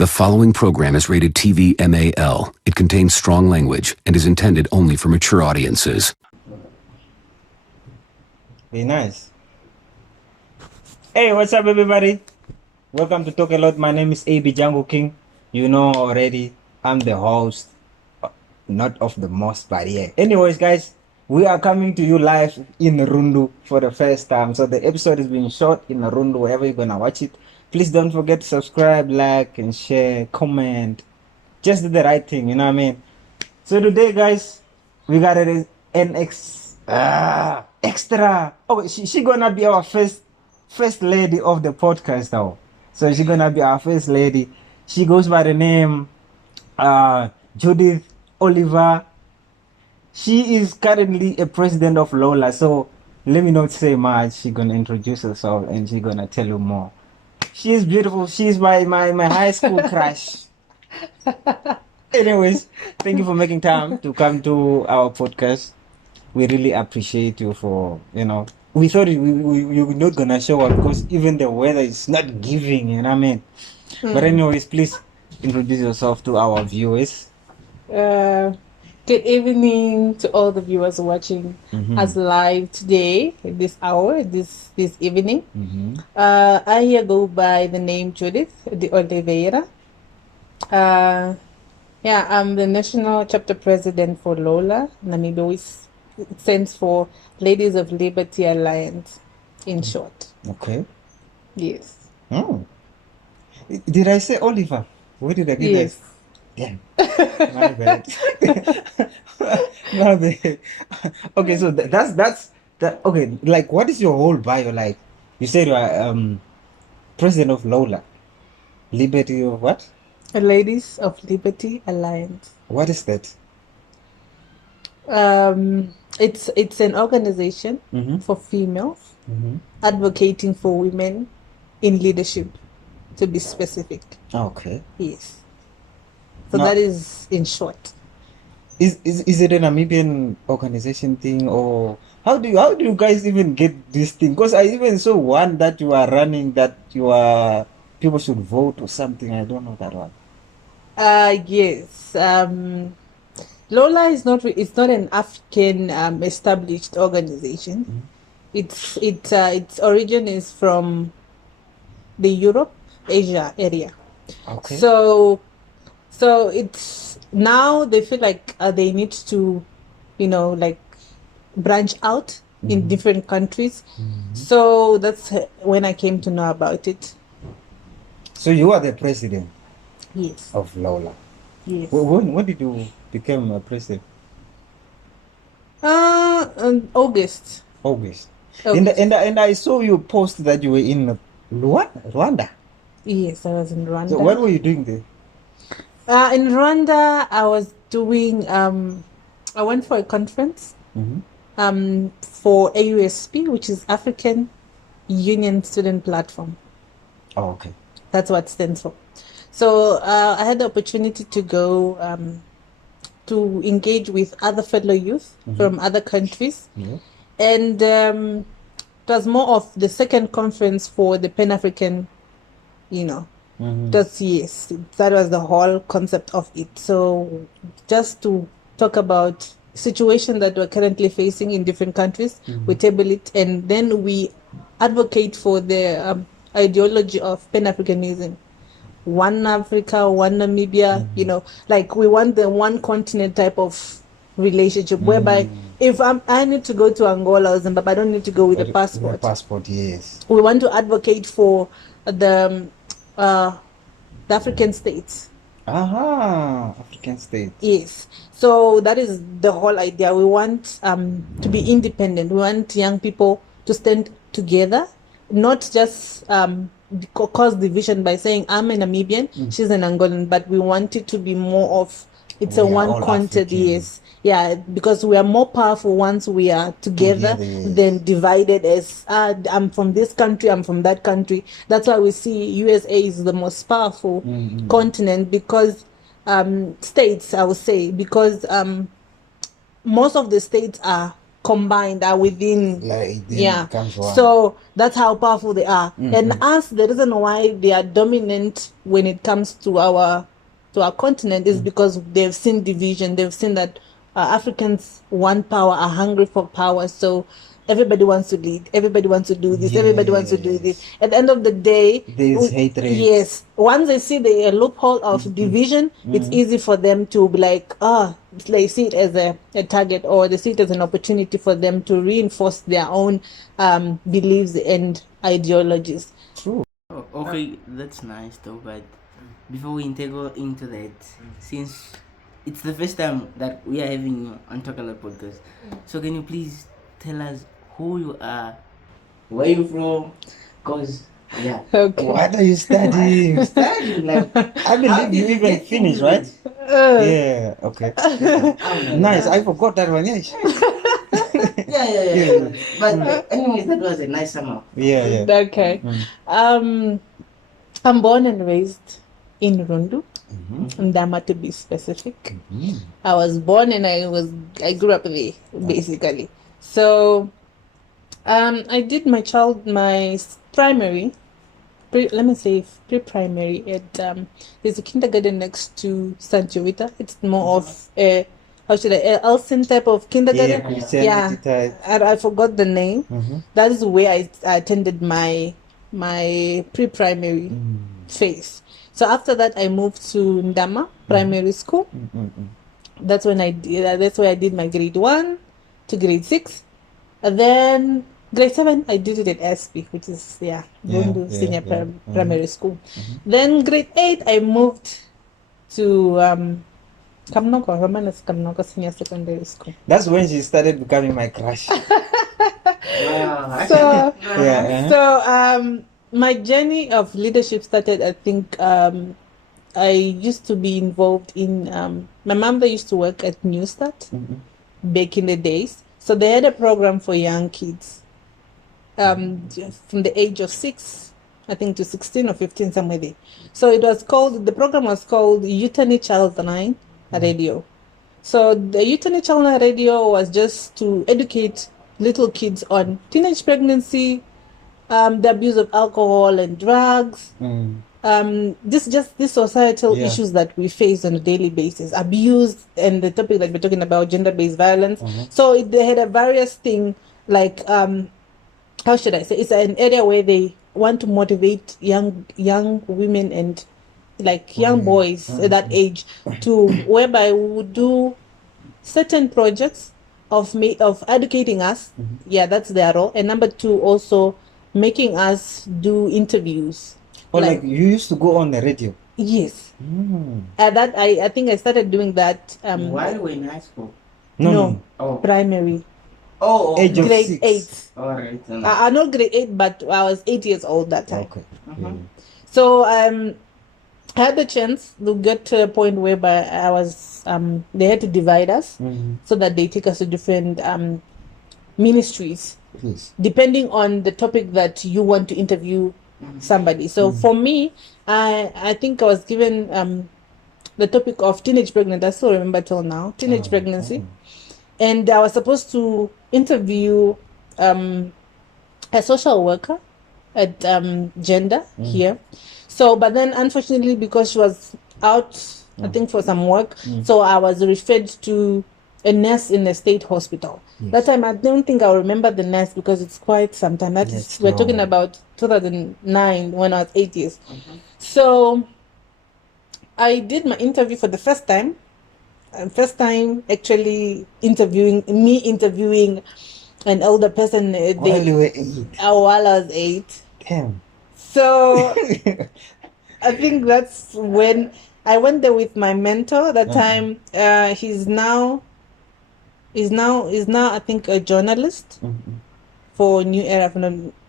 The following program is rated TV MAL. It contains strong language and is intended only for mature audiences. Be nice. Hey, what's up, everybody? Welcome to Talk A Lot. My name is AB Jungle King. You know already, I'm the host, not of the most, but yeah. Anyways, guys, we are coming to you live in Rundu for the first time. So the episode is being shot in Rundu, wherever you're gonna watch it. Please don't forget to subscribe, like, and share, comment. Just do the right thing, you know what I mean? So today, guys, we got an extra. Oh, she gonna be our first lady of the podcast now. So she's gonna be our first lady. She goes by the name Judith Oliveira. She is currently a president of Lola. So let me not say much. She's gonna introduce herself and she's gonna tell you more. She is beautiful. She's my high school crush. Anyways, thank you for making time to come to our podcast. We really appreciate you for, we thought you were not gonna show up because even the weather is not giving, you know what I mean? But anyways, please introduce yourself to our viewers. Good evening to all the viewers watching us live today, this hour, this evening. I here go by the name Judith De Oliveira. I'm the national chapter president for Lola, Namibia, which stands for Ladies of Liberty Alliance, in short. Okay. Yes. Did I say Oliver? Where did I get yes. that? Damn. My bad. My bad. Okay, so that's that. Okay, like, what is your whole bio like? You said you are president of Lola, Liberty of what? Ladies of Liberty Alliance. What is that? It's an organization for females advocating for women in leadership, to be specific. Okay. Yes. So now, that is in short. Is it a Namibian organization thing, or how do you guys even get this thing? Because I even saw one that you are running, that people should vote or something. I don't know that one. Yes. Lola is not an African established organization. Its origin is from the Europe, Asia area. Okay. So it's now they feel like they need to, branch out in different countries. So that's when I came to know about it. So you are the president? Yes. Of Lola? Yes. When did you become a president? August. And I saw you post that you were in Rwanda. Yes, I was in Rwanda. So what were you doing there? In Rwanda, I was doing. I went for a conference. For AUSP, which is African Union Student Platform. Oh, okay. That's what it stands for. So I had the opportunity to go to engage with other fellow youth from other countries, and it was more of the second conference for the Pan-African, Just yes, that was the whole concept of it. So just to talk about situation that we're currently facing in different countries, we table it, and then we advocate for the ideology of Pan-Africanism. One Africa, one Namibia, like we want the one continent type of relationship whereby if I need to go to Angola or Zimbabwe, I don't need to go with a passport. Passport, yes. We want to advocate for the African states. African states. Yes. So that is the whole idea. We want to be independent. We want young people to stand together, not just cause division by saying I'm a Namibian, she's an Angolan, but we want it to be more of a one continent. Yes. Yeah, because we are more powerful once we are together than divided as I'm from this country, I'm from that country. That's why we see USA is the most powerful continent, because states, I would say, because most of the states are combined are within. Like, then Yeah. it becomes one. So that's how powerful they are. Mm-hmm. And us, the reason why they are dominant when it comes to our continent is because they've seen division. They've seen that Africans want power, are hungry for power. So everybody wants to lead. Everybody wants to do this. Everybody wants to do this. At the end of the day, There's hatred. Yes. Once they see the loophole of division, it's easy for them to be like, they see it as a target, or they see it as an opportunity for them to reinforce their own beliefs and ideologies. True. Oh, okay, that's nice though, but before we go into that, since it's the first time that we are having you on TalkAlotPodcast, so can you please tell us who you are, where you from? Cause yeah, Okay. What are you studying? studying like I believe you even finished, right? Yeah. Okay. Nice. I forgot that one. Yes. yeah. But anyways, that was a nice summer. Yeah. Okay. I'm born and raised in Rundu, Ndama to be specific. I was born and I grew up there basically. So I did my primary, pre-primary at there's a kindergarten next to St. Jovita. It's more of a Elson type of kindergarten. Christianity type. I forgot the name. That is where I attended my pre-primary phase. So after that, I moved to Ndama Primary School. That's when that's where I did my grade 1 to grade 6, and then grade 7 I did it at SB, which is Rundu Senior Primary School. Then grade 8 I moved to Kamnoko Senior Secondary School. That's when she started becoming my crush. So my journey of leadership started, I think, I used to be involved in, my mother used to work at New Start back in the days. So they had a program for young kids from the age of 6, I think, to 16 or 15, somewhere there. So the program was called Youthany Child 9 Radio. So the Youthany Child 9 Radio was just to educate little kids on teenage pregnancy, the abuse of alcohol and drugs, these societal issues that we face on a daily basis, abuse, and the topic that we're talking about, gender-based violence. So they had a various thing, like how should I say? It's an area where they want to motivate young women and like young boys at that age to whereby we would do certain projects of educating us. Yeah, that's their role. And number 2, also making us do interviews. Like you used to go on the radio. Yes. That I think I started doing that. While you were in high school? No. Oh. Primary. Oh. Age of grade 6. 8. All right. I'm not grade 8, but I was 8 years old that time. Okay. So I had the chance to get to a point whereby I was they had to divide us so that they take us to different ministries. Please. Depending on the topic that you want to interview somebody. So for me, I think I was given the topic of teenage pregnancy. I still remember till now, teenage pregnancy. And I was supposed to interview a social worker at gender here. So, but then unfortunately, because she was out, I think for some work, so I was referred to a nurse in a state hospital. That time, I don't think I'll remember the nurse because it's quite some time. We're talking about 2009 when I was 8 years. So I did my interview for the first time. First time actually interviewing an older person. While you were 8. While I was 8. Damn. So I think that's when I went there with my mentor. That time, he's now I think a journalist for New Era.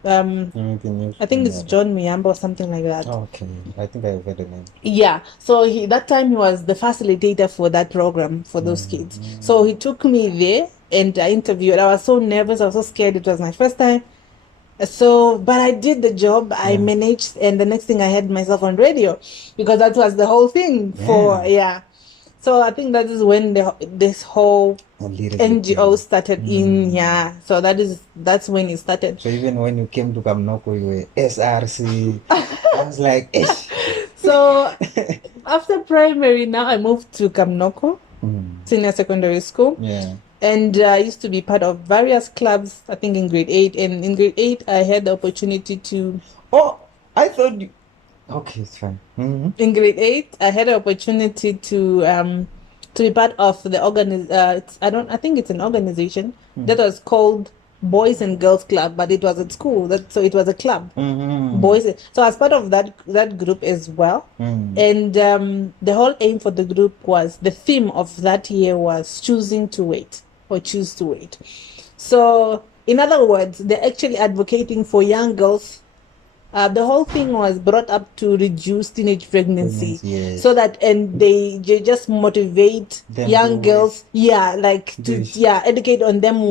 I think it's John Miyamba or something like that. Okay, I think I've heard the name. Yeah, so that time he was the facilitator for that program for those kids. So he took me there and I interviewed. I was so nervous, I was so scared. It was my first time. So, but I did the job. I managed, and the next thing I had myself on radio because that was the whole thing. So I think that is when this whole A little bit, NGO yeah. started in. Yeah. So that's when it started. So even when you came to Kamnoko, you were SRC. I was like, ish. So after primary, now I moved to Kamnoko Senior Secondary School. Yeah. And I used to be part of various clubs, I think in grade 8. And in grade 8, I had the opportunity to... Oh, I thought you... Okay, it's fine. In grade 8, I had the opportunity to be part of the I think it's an organization that was called Boys and Girls Club, but it was at school. So it was a club. Boys. So I was part of that group as well. And the whole aim for the group was, the theme of that year was choosing to wait, or choose to wait. So in other words, they're actually advocating for young girls. The whole thing was brought up to reduce teenage pregnancy, yes. so that, and they just motivate Them young to girls, educate on them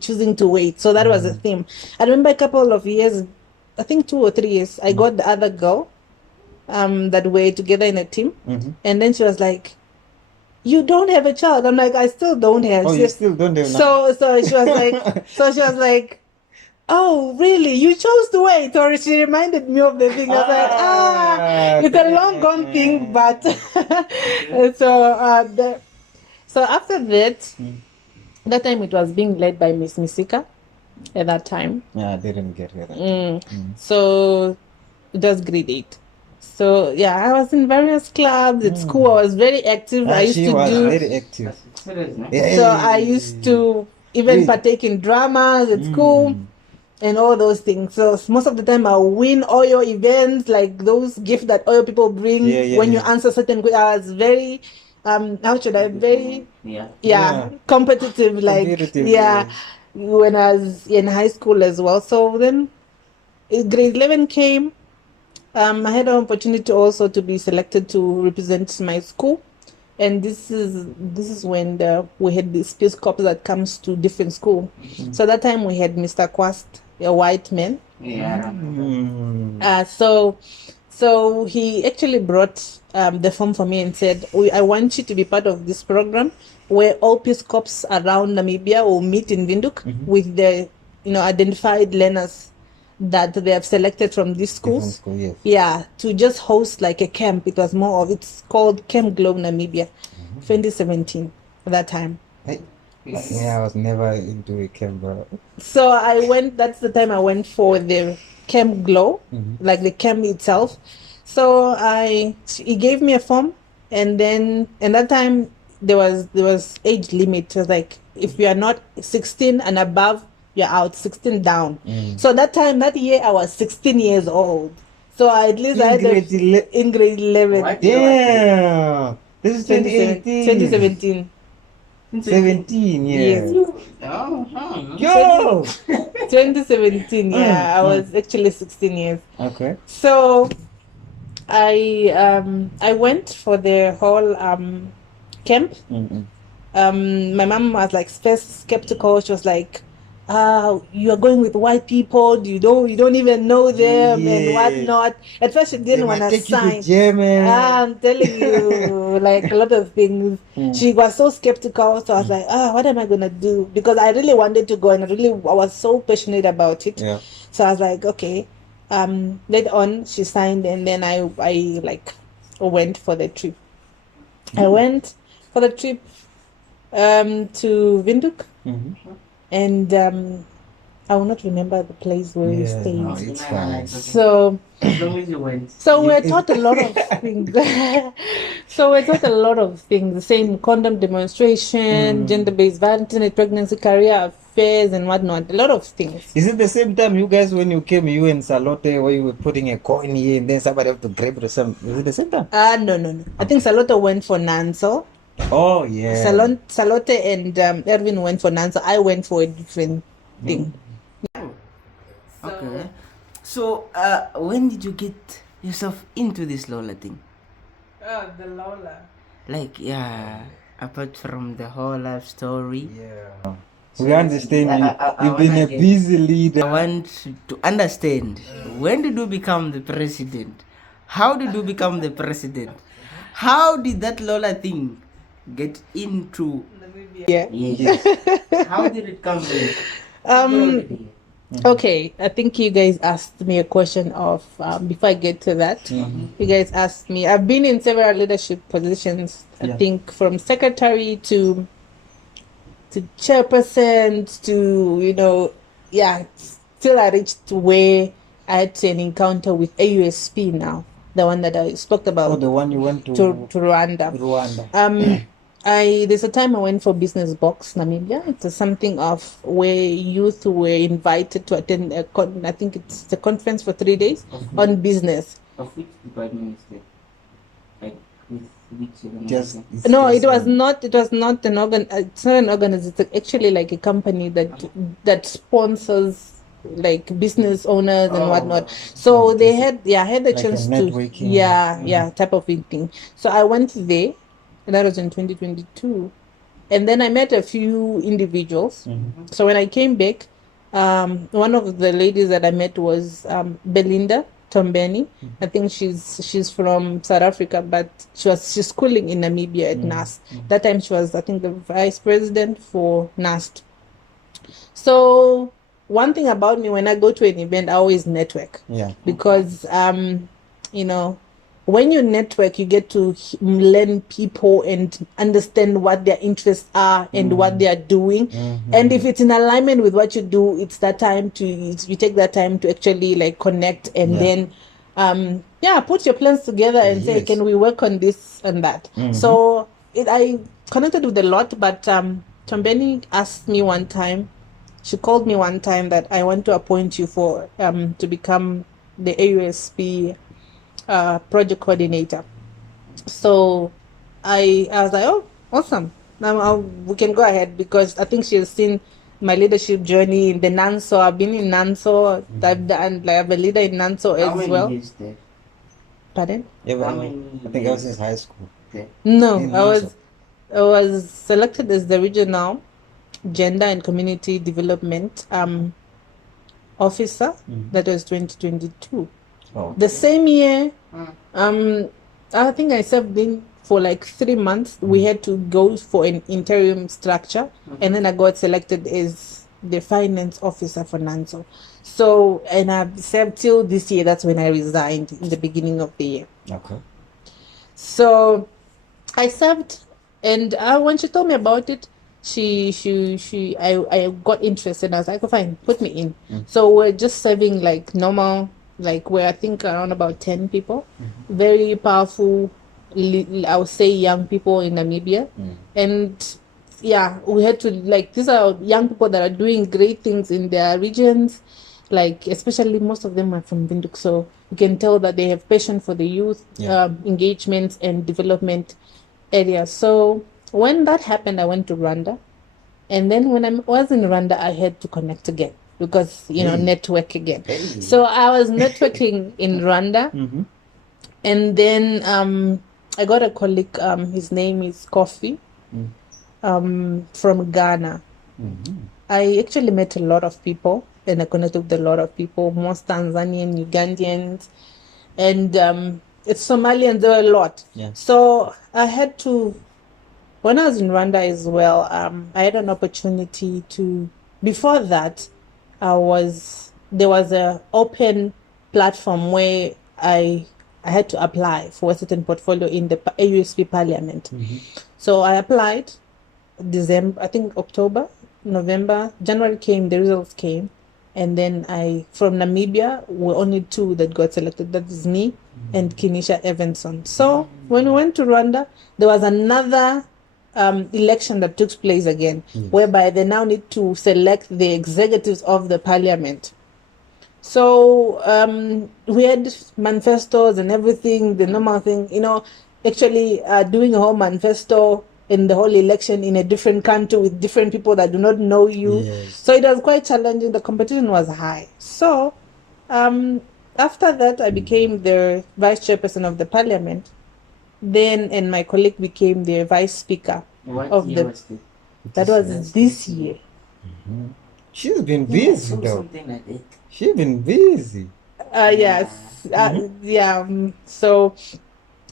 choosing to wait. So that was the theme. I remember a couple of years, I think 2 or 3 years, I got the other girl, that were together in a team, and then she was like, "You don't have a child." I'm like, "I still don't have." Oh, you still don't have So she was like, "Oh, really? You chose to wait?" Or she reminded me of the thing. I was like, it's a long gone thing, but so after that, that time it was being led by Miss Misika at that time. Yeah, I didn't get her. So it was grade 8. So yeah, I was in various clubs at school. I was very active. I used She to was do. very active. So I used to even partake in dramas at school and all those things. So most of the time I win Oyo events, like those gifts that Oyo people bring when you answer certain questions. I was very, competitive, when I was in high school as well. So then grade 11 came. I had an opportunity also to be selected to represent my school. And this is when we had this Peace Corps that comes to different school. So that time we had Mr. Quast, a white man. So he actually brought the form for me and said, "I want you to be part of this program where all Peace Corps around Namibia will meet in Windhoek with the identified learners that they have selected from these schools." To just host like a camp. It was it's called Camp Globe Namibia, 2017 at that time. I was never into a camp, bro. So I went, that's the time I went for the Camp Glow, like the camp itself. So he gave me a form, and then at that time there was age limit. It was like, if you are not 16 and above, you're out, 16 down. So that year I was 16 years old. So at least I had in grade 11. What? Damn. This is 2017. 17, yeah. Yes. Yo! 2017, yeah. I was actually 16 years. Okay. So I went for the whole camp. My mom was like first skeptical. She was like, "You are going with white people. You don't even know them and whatnot." At first, she didn't want to sign. I'm telling you, like a lot of things. She was so skeptical. So I was like, what am I gonna do? Because I really wanted to go, and I was so passionate about it. Yeah. So I was like, okay. Later on, she signed, and then I went for the trip. I went for the trip to Windhoek. And I will not remember the place where we stayed. No, it's fine. So as long as you went. So we're taught a lot of things. The same condom demonstration, gender-based violence, teenage pregnancy, career affairs, and whatnot. A lot of things. Is it the same time you guys, when you came, you and Salote, where you were putting a coin here and then somebody have to grab it or something? Is it the same time? No. I think Salote went for Nanso. Oh, yeah. Salote and Erwin went for Nanso. I went for a different thing. Okay. So, when did you get yourself into this Lola thing? Oh, the Lola. Like, apart from the whole life story. Yeah. We understand you. You've been a busy leader. I want to understand, when did you become the president? How did you become the president? How did that Lola thing get into Yeah. Yes. How did it come in? Okay, I think you guys asked me a question of before I get to that. You guys asked me. I've been in several leadership positions. I think from secretary to chairperson to till I reached where I had an encounter with AUSP now, the one that I spoke about. Oh, the one you went to Rwanda. There's a time I went for Business Box Namibia. It's something of where youth were invited to attend I think it's a conference for 3 days on business. Of which department is that? Like which No, it was not an organ. It's not an organization. It's actually like a company that sponsors like business owners and whatnot. So they had the like chance a to networking. type of thing. So I went there, and that was in 2022, and then I met a few individuals. So when I came back, one of the ladies that I met was Belinda Tombeni. I think she's from South Africa, but she's schooling in Namibia at NAST. That time she was, I think, the vice president for NAST. So one thing about me, when I go to an event, I always network. Because when you network, you get to learn people and understand what their interests are and what they are doing. And if it's in alignment with what you do, it's that time you take that time to actually like connect and then put your plans together and say, can we work on this and that? So I connected with a lot, but Tombeni asked me one time, she called me one time that I want to appoint you for to become the AUSP project coordinator. So I was like, oh, awesome. Now we can go ahead, because I think she has seen my leadership journey in the NANSO. I've been in NANSO, and I have a leader in NANSO as well. How many years there? Pardon? I think I was in high school. No, I was selected as the regional gender and community development officer. That was 2022. The same year, I think I served in for like 3 months. We had to go for an interim structure, and then I got selected as the finance officer for NANSO. So, and I've served till this year. That's when I resigned in the beginning of the year. Okay. So I served, and when she told me about it, I got interested. I was like, oh, fine, put me in. So we're just serving like normal. Like we're, I think, around about 10 people, very powerful, I would say, young people in Namibia. And we had to, like, these are young people that are doing great things in their regions, like especially most of them are from Windhoek, so you can tell that they have passion for the youth engagement and development areas. So when that happened, I went to Rwanda, and then when I was in Rwanda, I had to connect again, because network again. So I was networking in Rwanda, and then I got a colleague. His name is Kofi, from Ghana. I actually met a lot of people, and I connected with a lot of people, most Tanzanian, Ugandians, and it's Somalians. There were a lot. So I had to. When I was in Rwanda as well, I had an opportunity to. Before that, there was a open platform where I had to apply for a certain portfolio in the AUSP Parliament. So I applied December, I think October, November, January came, the results came, and then from Namibia, were only 2 that got selected. That is me and Kinisha Evanson. So when we went to Rwanda, there was another election that took place again, whereby they now need to select the executives of the parliament. So we had manifestos and everything, the normal thing, actually doing a whole manifesto in the whole election in a different country with different people that do not know you. So it was quite challenging. The competition was high. So after that, I became the vice chairperson of the parliament. Then, and my colleague became the vice speaker of the. That was this year. She's been busy though. Something like that. She's been busy. Yes. So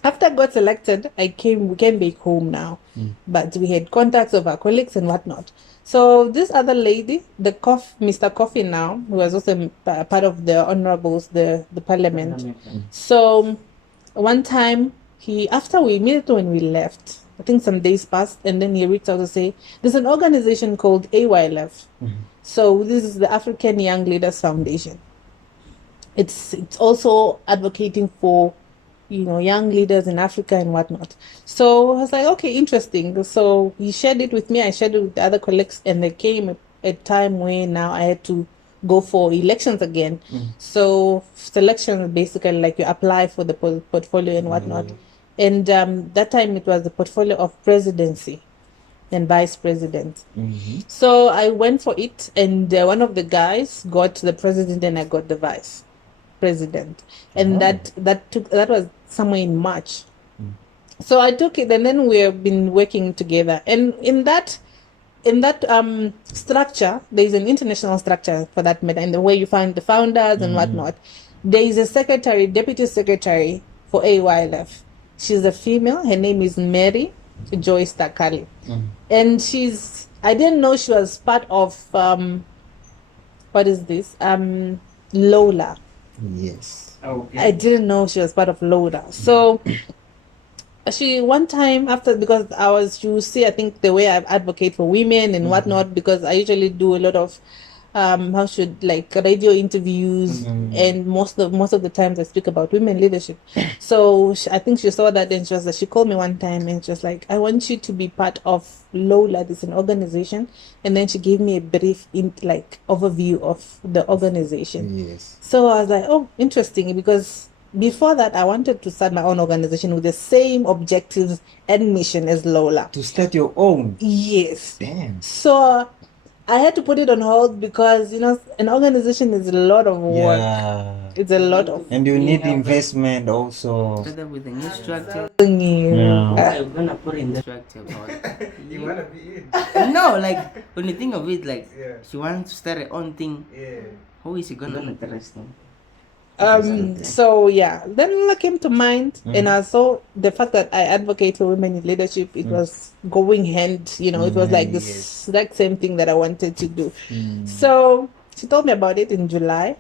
after I got selected, we came back home now. But we had contacts of our colleagues and whatnot. So this other lady, Mr. Coffee now, who was also part of the honorables, the parliament. So one time, after we met when we left, I think some days passed, and then he reached out to say, there's an organization called AYLF. So this is the African Young Leaders Foundation. It's also advocating for, young leaders in Africa and whatnot. So I was like, okay, interesting. So he shared it with me. I shared it with the other colleagues, and there came a time where now I had to go for elections again. So selection is basically like you apply for the portfolio and whatnot. And that time it was the portfolio of presidency and vice president. So I went for it, and one of the guys got the president and I got the vice president, and that was somewhere in March. So I took it, and then we have been working together. And in that structure, there is an international structure for that matter, and the way you find the founders and whatnot. There is a secretary, deputy secretary for AYLF. She's a female. Her name is Mary Joyce Takali, and I didn't know she was part of what is this? Lola. Yes. Okay. I didn't know she was part of Lola. So she one time because you see, I think the way I advocate for women and whatnot, because I usually do a lot of radio interviews, and most of the times I speak about women leadership. So I think she saw that, and she called me one time and she was like, I want you to be part of Lola. This is an organization. And then she gave me a brief overview of the organization. Yes. So I was like, oh, interesting, because before that I wanted to start my own organization with the same objectives and mission as Lola. To start your own? Yes. Damn. So I had to put it on hold because, an organization is a lot of work. Yeah. It's a lot of... And you need investment also. Start up with a new structure. Yeah. I'm gonna put in the structure. You wanna be in? No, when you think of it, she wants to start her own thing. Yeah. How is she gonna trust them? So yeah, then Lola came to mind, and I saw the fact that I advocate for women in leadership. It was going hand, it was like this exact same thing that I wanted to do. So she told me about it in July,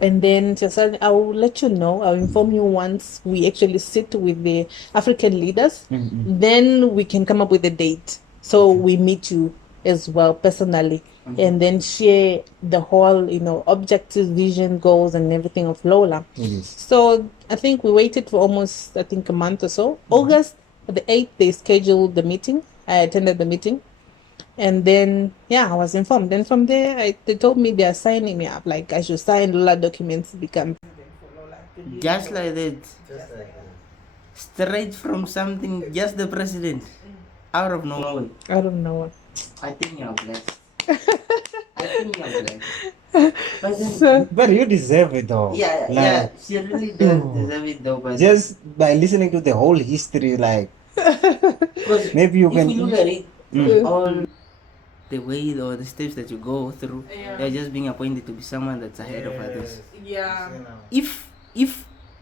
and then she said, I will let you know, I'll inform you once we actually sit with the African leaders. Then we can come up with a date. So we meet you as well personally, and then share the whole, objectives, vision, goals, and everything of Lola. So I think we waited for almost, a month or so. August the 8th, they scheduled the meeting. I attended the meeting, and then I was informed. Then from there, they told me they are signing me up. Like I should sign Lola documents, become Just like that. Just like that. Straight from something, just the president. Out of nowhere. I don't know. I think you're blessed. I think you're blessed. But then, But you deserve it though. yeah, she really does deserve it though. But Just by listening to the whole history, because maybe you if can. you look at it, all the way or the steps that you go through, you're just being appointed to be someone that's ahead of others. Yeah. If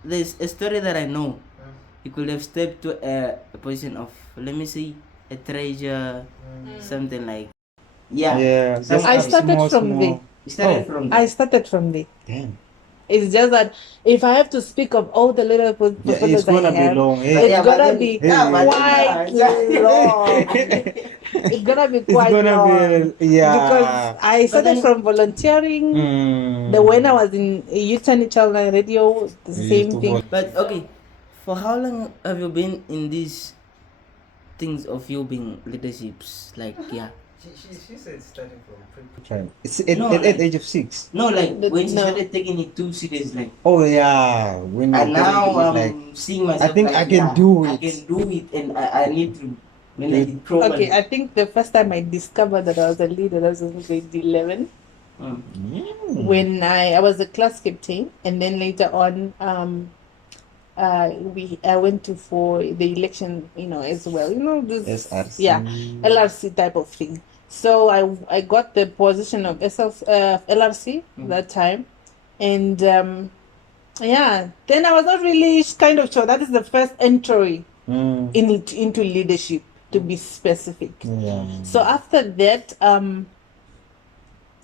there's a story that I know, you could have stepped to a position of, let me say, a treasure, something like. Yeah. Just I a started from there. You started from I started from there. Damn. It's just that if I have to speak of all the little Yeah, it's gonna be long. it's Yeah, gonna but be then- quite long. It's gonna be It's quite gonna long. be Because I started then- from volunteering. When I was in Youth and Childline Radio, the same to thing. But okay, for how long have you been in these things of you being leaderships? She said starting from It's at No, at like- age of 6. No, when she No. started taking it too serious, Oh yeah. When and you now get I'm into it, seeing myself. I think I can yeah, do I it. can do it, and I need to. When I Yeah. did properly. Okay, I think the first time I discovered that I was a leader, that was in grade 11. When I was a class captain, and then later on, I went for the election, as well. This SRC. LRC type of thing. So I got the position of LRC that time, and Yeah. Then I was not really kind of sure. That is the first entry Mm. into leadership, to be specific. Yeah. So after that,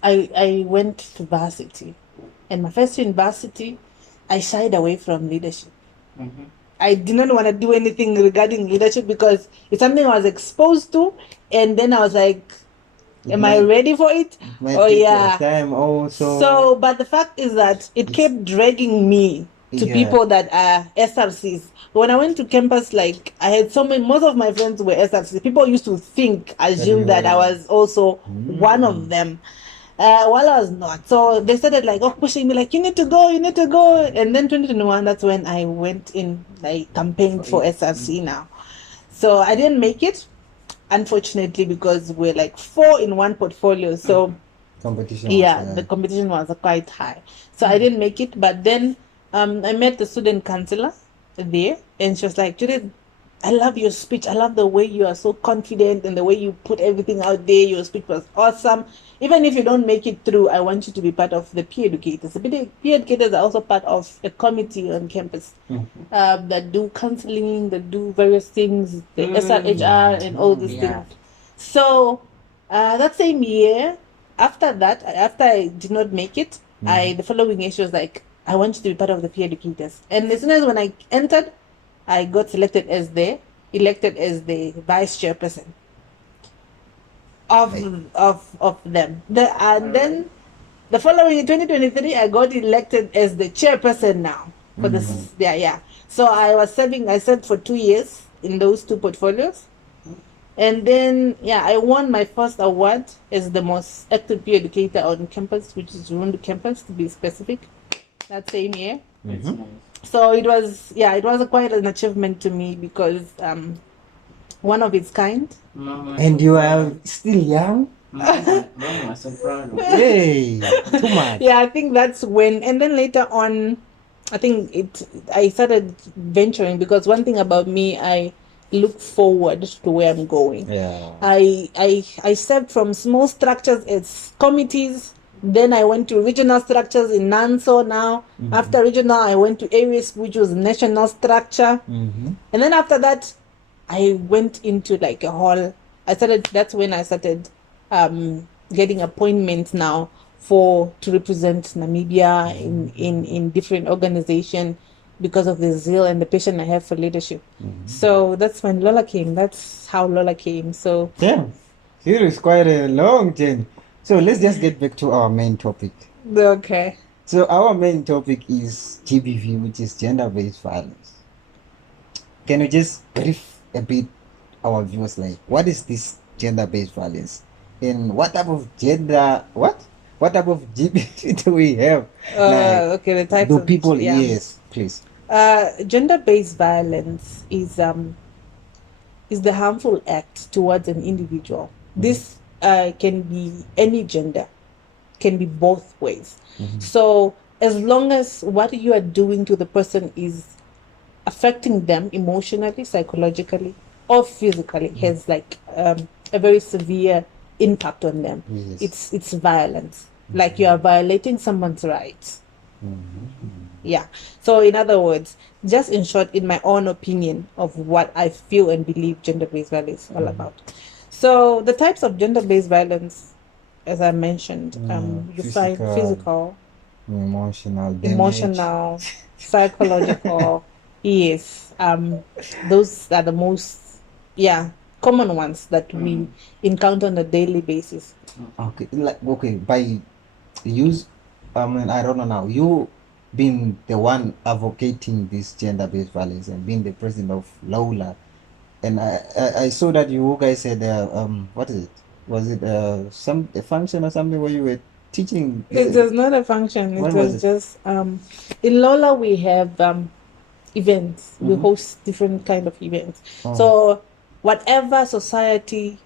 I went to varsity, and my first university, I shied away from leadership. I did not want to do anything regarding leadership because it's something I was exposed to, and then I was like, am I ready for it? Might Oh take your yeah. time also. So, but the fact is that it kept dragging me to Yeah. people that are SRCs. When I went to campus, like I had most of my friends were SRCs. People used to assume that I was also one of them. While I was not. So they started like, pushing me like, you need to go. And then 2021, that's when I went in, like, campaigned for SRC now. So I didn't make it, unfortunately, because we're like 4 in one portfolio. So competition. the competition was quite high. So I didn't make it. But then I met the student councillor there, and she was like, Judith, I love your speech. I love the way you are so confident and the way you put everything out there. Your speech was awesome. Even if you don't make it through, I want you to be part of the peer educators. The peer educators are also part of a committee on campus that do counseling, that do various things, the SRHR and all these things. So that same year, after I did not make it, the following year she was like, I want you to be part of the peer educators. And as soon as when I entered, I got elected as the vice chairperson of them. And then the following 2023, I got elected as the chairperson now for this. Yeah. So I served for 2 years in those 2 portfolios. And then, I won my first award as the most active peer educator on campus, which is Rundu campus, to be specific, that same year. So it was quite an achievement to me because one of its kind. And you are still young. Mama was so proud of me. Hey, too much. Yeah, I think that's when, and then later on, I think I started venturing because one thing about me, I look forward to where I'm going. Yeah. I served from small structures as committees. Then I went to regional structures in Nanso now. After regional, I went to areas which was national structure. And then after that, I went into like a hall. That's when I started getting appointments now to represent Namibia in different organizations because of the zeal and the passion I have for leadership. So that's when Lola came. That's how Lola came. So Yeah. Here is quite a long journey. So let's just get back to our main topic. okay. So our main topic is GBV, which is gender-based violence. Can you just brief a bit our viewers, like what is this gender-based violence, and what type of GBV do we have? Okay, the types Do of people? Yes, please. Gender-based violence is the harmful act towards an individual. This can be any gender, can be both ways. So as long as what you are doing to the person is affecting them emotionally, psychologically, or physically, has like a very severe impact on them. Yes. It's violence. Like you are violating someone's rights. Yeah. So in other words, just in short, in my own opinion of what I feel and believe gender-based violence is all about. So the types of gender-based violence, as I mentioned, you find physical, emotional, psychological. Yes. Those are the most common ones that we encounter on a daily basis. Okay, by use, I don't know now. You being the one advocating this gender-based violence and being the president of Lola, and I saw that you guys had what is it? Was it a function or something where you were teaching? It was not a function. What It was just in Lola we have events. We host different kind of events. So whatever society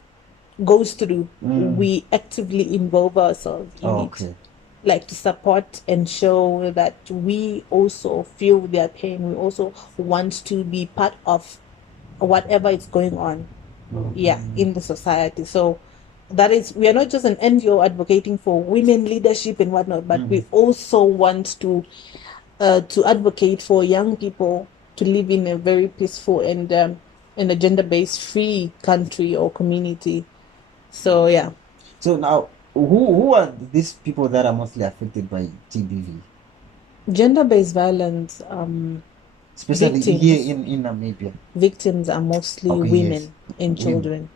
goes through, we actively involve ourselves in it, like to support and show that we also feel their pain. We also want to be part of whatever is going on in the society. So that is, we are not just an NGO advocating for women leadership and whatnot, but we also want to to advocate for young people to live in a very peaceful and in a gender-based free country or community. So yeah. So now, who are these people that are mostly affected by GBV? Gender-based violence, Especially victims. here in Namibia. Victims are mostly Okay, women yes. and Women. children.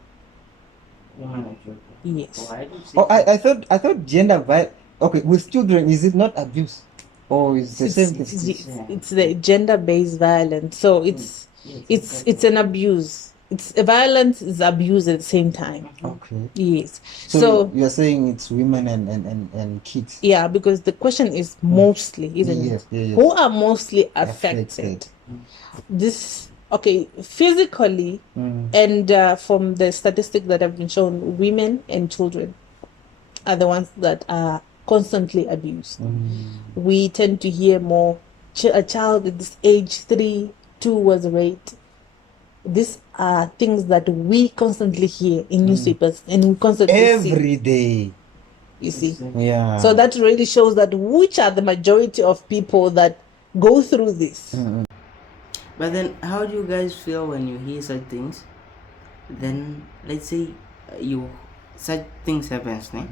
Women and children. Yes. Why do you say Oh, I thought gender violence. Okay, with children, is it not abuse? Or is the same thing? It's the gender-based violence. So it's an abuse. It's violence is abuse at the same time. Okay. Yes. So you're saying it's women and kids. Yeah, because the question is mostly, isn't Yes, it? yes. Who are mostly affected? This physically, and from the statistics that have been shown, women and children are the ones that are constantly abused. We tend to hear more a child at this age 3, 2 was raped. These are things that we constantly hear in newspapers and we constantly see. Every day. You see. Yeah. So that really shows that which are the majority of people that go through this. But then, how do you guys feel when you hear such things? Then, let's say such things happens, ne?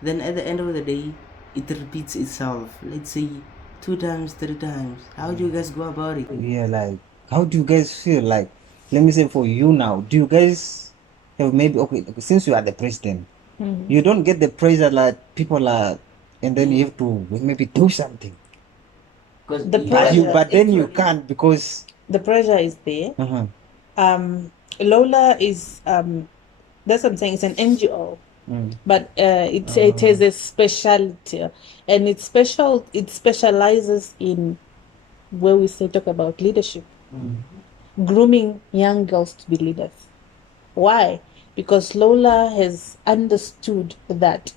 Then at the end of the day, it repeats itself. Let's say 2 times, 3 times. How do you guys go about it? Yeah, like, how do you guys feel? Like, let me say for you now, do you guys have maybe, okay, since you are the president, you don't get the pressure like people are, and then you have to maybe do something. The pressure, But then you can't because the pressure is there. Lola is that's what I'm saying, it's an NGO. But it has a specialty, and it specializes in where we talk about leadership, grooming young girls to be leaders. Why? Because Lola has understood that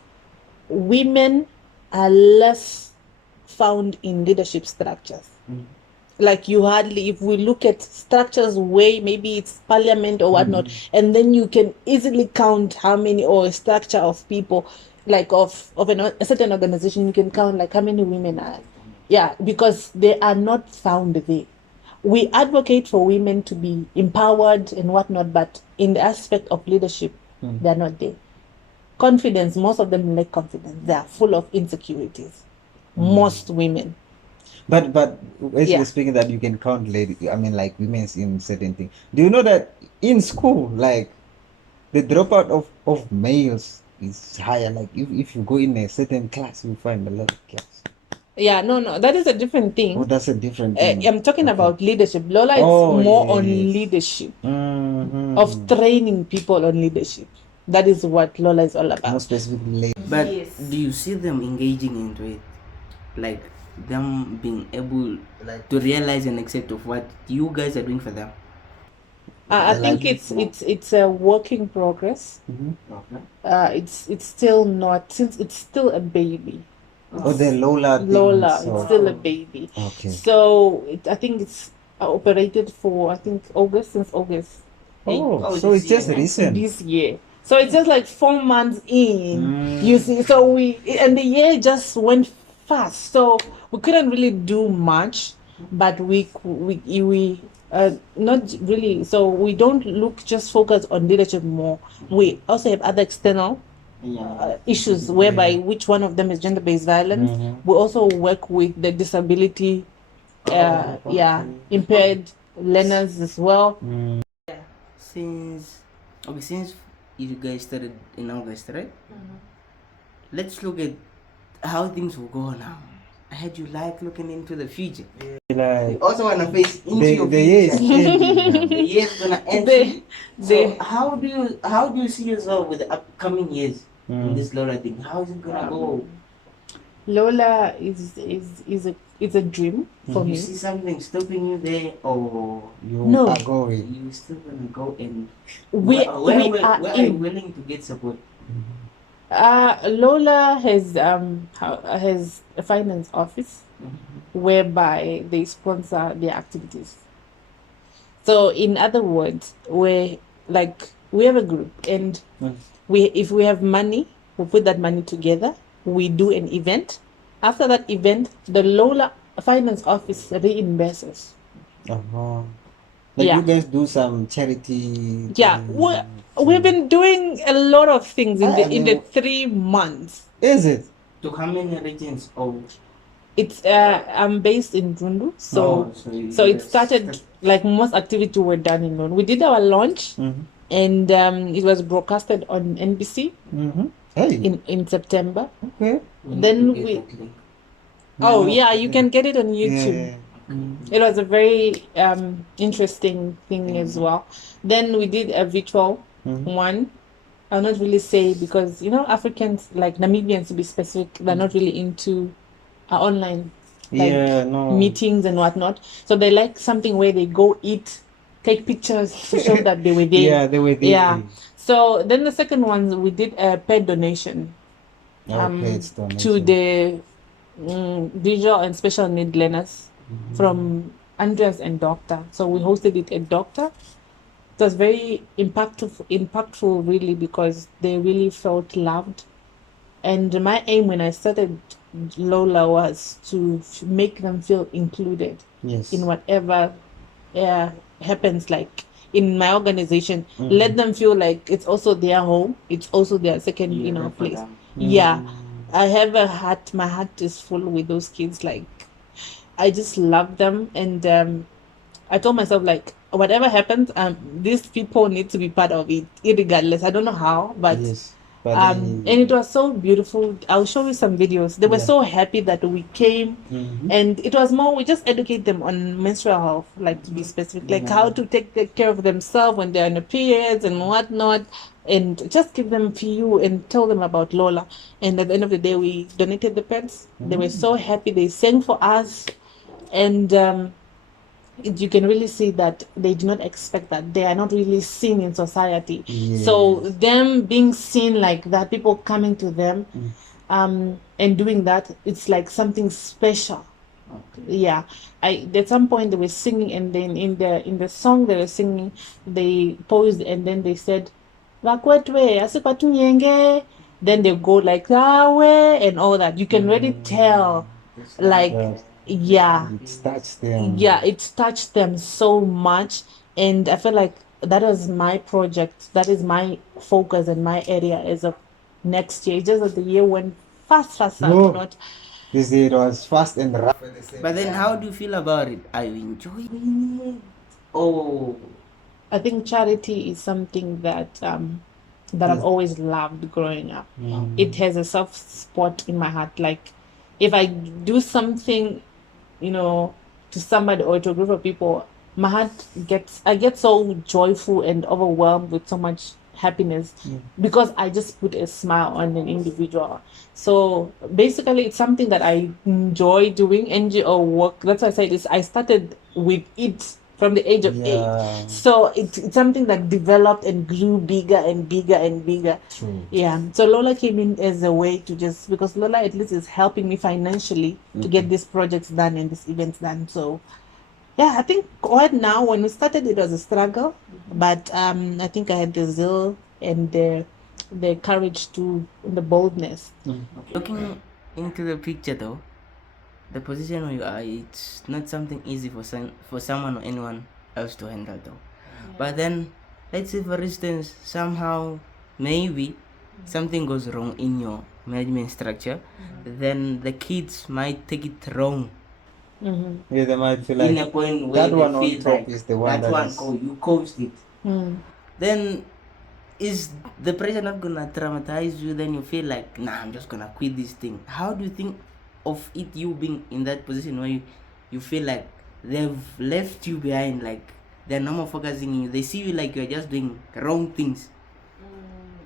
women are less found in leadership structures. Like you hardly, if we look at structures where maybe it's parliament or whatnot, and then you can easily count how many, or a structure of people, like of a certain organization, you can count like how many women are. Yeah, because they are not found there. We advocate for women to be empowered and whatnot, but in the aspect of leadership, they're not there. Confidence, most of them lack confidence. They are full of insecurities. Most women. But as you're speaking that you can count like women's in certain things. Do you know that in school, like the dropout of males is higher? Like if you go in a certain class, you find a lot of girls. Yeah, no, that is a different thing. Oh, that's a different thing. I'm talking about leadership. Lola is more on leadership, of training people on leadership. That is what Lola is all about. More specifically. But do you see them engaging into it? Like them being able to realize and accept of what you guys are doing for them? I think it's a work in progress. Okay. It's still not, since it's still a baby. Oh, the Lola thing. It's still a baby. Okay. So I think it's operated for since August. So it's just recent. This year. So it's just like 4 months in. You see, so the year just went fast. So we couldn't really do much, but we not really. So we don't just focus on leadership more. We also have other external issues whereby which one of them is gender-based violence. We also work with the disability, impaired learners as well. Since you guys started in August, right? Let's look at how things will go now. I heard you like looking into the future. You also want to face into your future. The year's gonna end. So how do you see yourself with the upcoming years in this Lola thing? How is it gonna go? Lola is a dream for me. You see something stopping you there, or you are going? You still gonna go, and where are you willing to get support? Lola has a finance office whereby they sponsor their activities. So in other words, we have a group, and if we have money, we put that money together. We do an event. After that event, the Lola finance office reimburses. Uh-huh. Like Yeah. you guys do some charity. Yeah, we've been doing a lot of things in the 3 months. Is it? To how many regions? Oh, It's I'm based in Rundu, so it started like most activity were done in Rundu. We did our launch, and it was broadcasted on NBC Hey. in September. Okay. Then we you can get it on YouTube. Yeah. It was a very interesting thing as well. Then we did a virtual one. I'll not really say because Africans, like Namibians to be specific, they're not really into online meetings and whatnot. So they like something where they go eat, take pictures to show that they were there. Yeah, they were there. Yeah. So then the second one we did a pet donation. It's donation. To the visual and special need learners from Andreas and Doctor. So we hosted it at Doctor. It was very impactful really, because they really felt loved. And my aim when I started Lola was to make them feel included in whatever happens, like in my organization. Let them feel like it's also their home, it's also their second place. I have a heart, my heart is full with those kids. Like I just love them, and I told myself, like, whatever happens, these people need to be part of it, irregardless. I don't know how, but and it was so beautiful. I'll show you some videos. They were so happy that we came, and it was more, we just educate them on menstrual health, like to be specific, like how to take care of themselves when they're on the periods and whatnot, and just give them few and tell them about Lola. And at the end of the day, we donated the pets. They were so happy. They sang for us, and you can really see that they do not expect that. They are not really seen in society. So them being seen like that, people coming to them and doing that, it's like something special. At some point they were singing, and then in the song they were singing, they paused and then they said Vakwetwe asikwatunyenge. Then they go like Awe and all that. You can really tell, like it touched them. It touched them so much, and I feel like that is my project, that is my focus and my area as of next year. Just as the year went fast. Not this year was fast and rough. But then how do you feel about it? Are you enjoying it? I think charity is something that I've always loved growing up. It has a soft spot in my heart. Like if I do something to somebody or to a group of people, my heart I get so joyful and overwhelmed with so much happiness because I just put a smile on an individual. So basically it's something that I enjoy doing, NGO work. That's why I said this. I started with it from the age of 8. So it's something that developed and grew bigger and bigger and bigger. So Lola came in as a way to just, because Lola at least is helping me financially to get these projects done and these events done. So I think right now, when we started, it was a struggle, but I think I had the zeal and the courage the boldness. Looking into the picture though, the position where you are, it's not something easy for someone or anyone else to handle though. But then, let's say for instance, somehow, maybe something goes wrong in your management structure, then the kids might take it wrong. They might feel like in a point where that one on feel top like is the one you caused it. Then is the pressure not gonna traumatize you? Then you feel like, nah, I'm just gonna quit this thing. How do you think of it, you being in that position where you feel like they've left you behind, like they're no more focusing on you, they see you like you're just doing wrong things?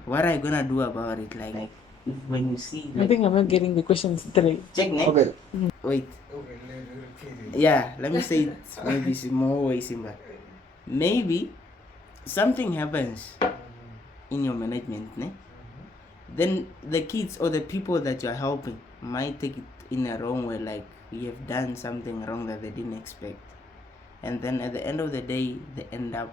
What are you gonna do about it? Like when you see, I think I'm not getting the question straight. Check next. Okay. Wait. Repeat it. Yeah, let me say it maybe more way simpler. Maybe something happens in your management, then the kids or the people that you're helping might take it in a wrong way, like you have done something wrong that they didn't expect, and then at the end of the day they end up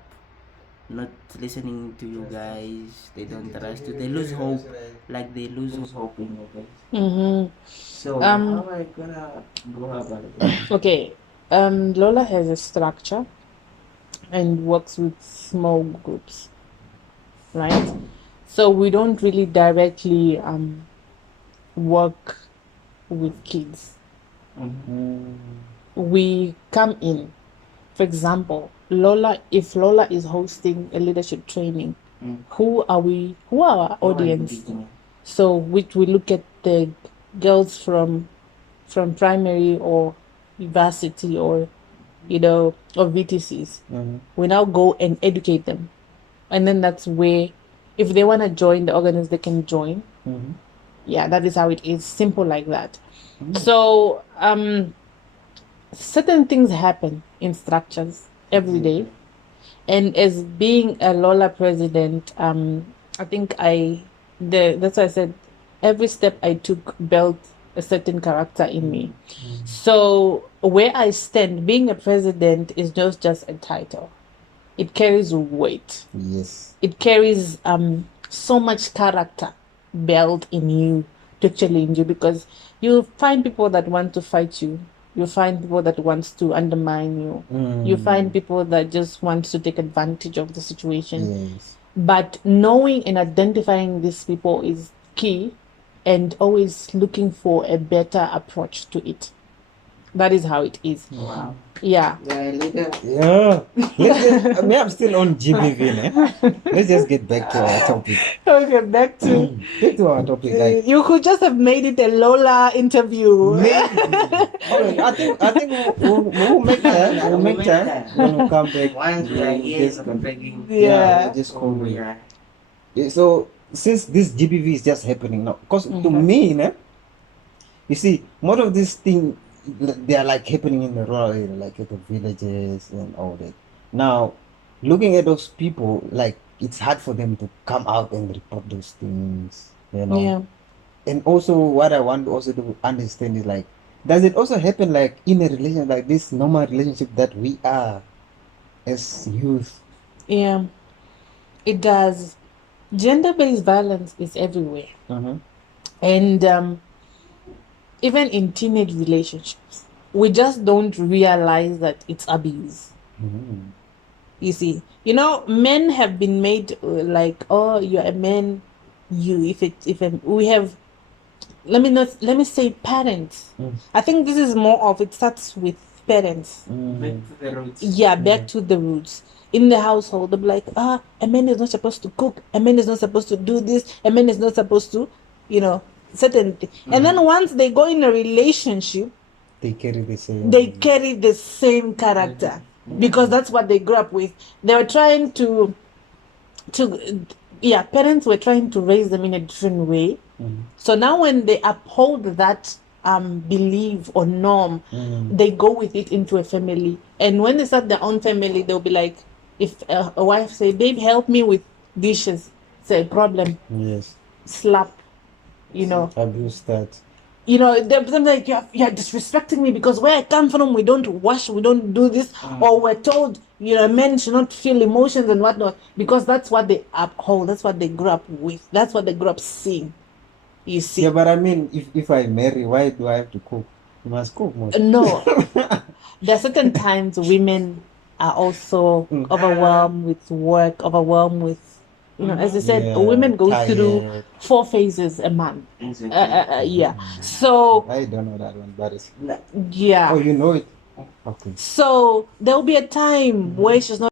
not listening to you guys. They don't trust you, they lose hope. like they lose hope in your face. Mm-hmm. So how am I gonna go about it? Okay. Lola has a structure and works with small groups, right? So we don't really directly work with kids. We come in. For example, if Lola is hosting a leadership training, who are our audience? So we look at the girls from primary or university or or VTCs. We now go and educate them, and then that's where, if they want to join the organization, they can join. Yeah, that is how it is. Simple like that. So certain things happen in structures every day, and as being a Lola president, I think that's why I said every step I took built a certain character in me. So where I stand, being a president is not just a title. It carries weight. Yes. It carries so much character built in you to challenge you, because you'll find people that want to fight you. You find people that wants to undermine you. You find people that just want to take advantage of the situation. Yes. But knowing and identifying these people is key, and always looking for a better approach to it. That is how it is. Wow. Yeah. Yeah. I'm still on GBV. Let's just get back to our topic. Okay, back to our topic. Like, you could just have made it a Lola interview. okay, I think we'll make time. We'll make time when we come back. Once we are here, begging. Yeah. We'll just call me. Yeah, so since this GBV is just happening now, because to me, you see, more of this thing, they are like happening in the rural area, like at the villages and all that. Now, looking at those people, like it's hard for them to come out and report those things, Yeah. And also, what I want also to understand is like, does it also happen like in a relationship, like this normal relationship that we are as youth? Yeah. It does. Gender-based violence is everywhere. And even in teenage relationships, we just don't realize that it's abuse. You see, men have been made like, oh, you're a man. We have, let me say parents. I think this is more of, it starts with parents. Back to the roots. Yeah, back to the roots. In the household, they'll be like, a man is not supposed to cook, a man is not supposed to do this, a man is not supposed to, certain things. And then once they go in a relationship, They carry the same character, because that's what they grew up with. They were trying parents were trying to raise them in a different way. So now when they uphold that belief or norm, they go with it into a family. And when they start their own family, they'll be like, if a wife say, babe, help me with dishes, say, problem. Yes. Slap, Abuse that. They're like, you're disrespecting me because where I come from, we don't wash, we don't do this, or we're told, men should not feel emotions and whatnot, because that's what they uphold, that's what they grew up with, that's what they grew up seeing. You see? Yeah, but I mean, if I marry, why do I have to cook? You must cook more. No. There are certain times women are also overwhelmed with work, overwhelmed with, as I said, women go through 4 phases a month. Yeah. So I don't know that one, but it's... yeah. Oh, you know it? Okay. So there will be a time where she's not